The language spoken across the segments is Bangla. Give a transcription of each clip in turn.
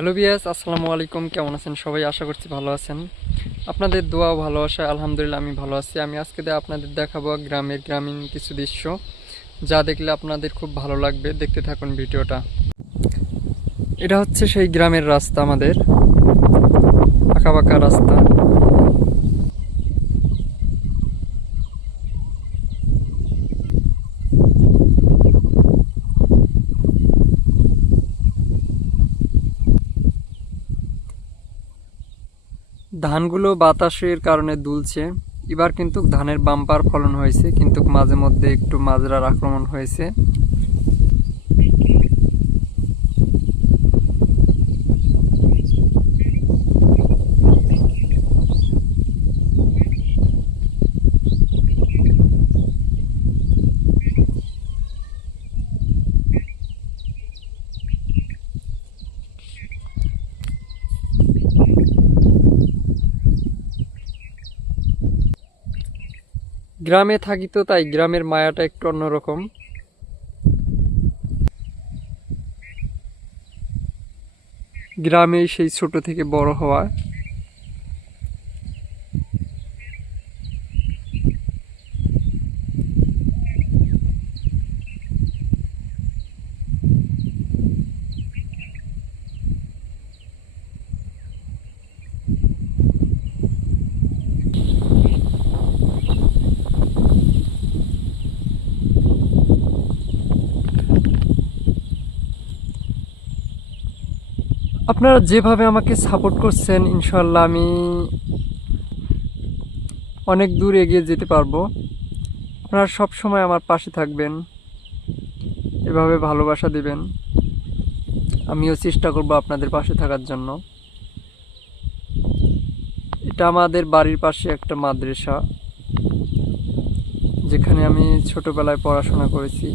হ্যালো বিয়াস আসসালামু আলাইকুম। কেমন আছেন সবাই? আশা করছি ভালো আছেন। আপনাদের দোয়া ভালো ভালোবাসা আলহামদুলিল্লাহ আমি ভালো আছি। আমি আজকে আপনাদের দেখাবো গ্রামের গ্রামীণ কিছু দৃশ্য, যা দেখলে আপনাদের খুব ভালো লাগবে। দেখতে থাকুন ভিডিওটা। এটা হচ্ছে সেই গ্রামের রাস্তা আমাদের। আঁকা বাঁকা রাস্তা। ধানগুলো বাতাসের কারণে দুলছে। এবার কিন্তু ধানের বাম্পার ফলন হয়েছে, কিন্তু মাঝে মধ্যে একটু মাজরার আক্রমণ হয়েছে। গ্রামে থাকি তো তাই গ্রামের মায়াটা একটু অন্যরকম। গ্রামে সেই ছোট থেকে বড় হওয়া। আপনারা যেভাবে আমাকে সাপোর্ট করছেন ইনশাল্লাহ আমি অনেক দূর এগিয়ে যেতে পারব। আপনারা সব সময় আমার পাশে থাকবেন, এভাবে ভালোবাসা দিবেন। আমিও চেষ্টা করব আপনাদের পাশে থাকার জন্য। এটা আমাদের বাড়ির পাশে একটা মাদ্রাসা, যেখানে আমি ছোটবেলায় পড়াশোনা করেছি।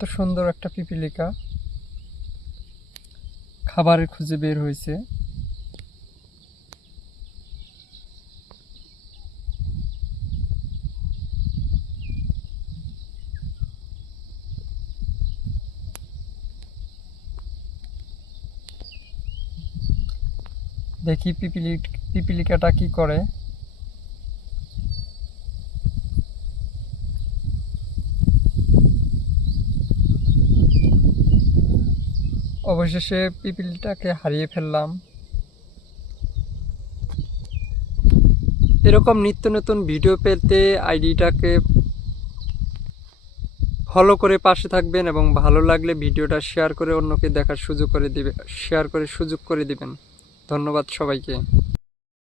কত সুন্দর একটা পিপিলিকা। খাবারের খুঁজে বের হয়েছে। দেখি পিপিলি পিপিলিকাটা কি করে। অবশেষে পিপিলটাকে হারিয়ে ফেললাম। এরকম নিত্য নতুন ভিডিও পেতে আইডিটাকে ফলো করে পাশে থাকবেন এবং ভালো লাগলে ভিডিওটা শেয়ার করে অন্যকে দেখার সুযোগ করে দিবে শেয়ার করে সুযোগ করে দিবেন। ধন্যবাদ সবাইকে।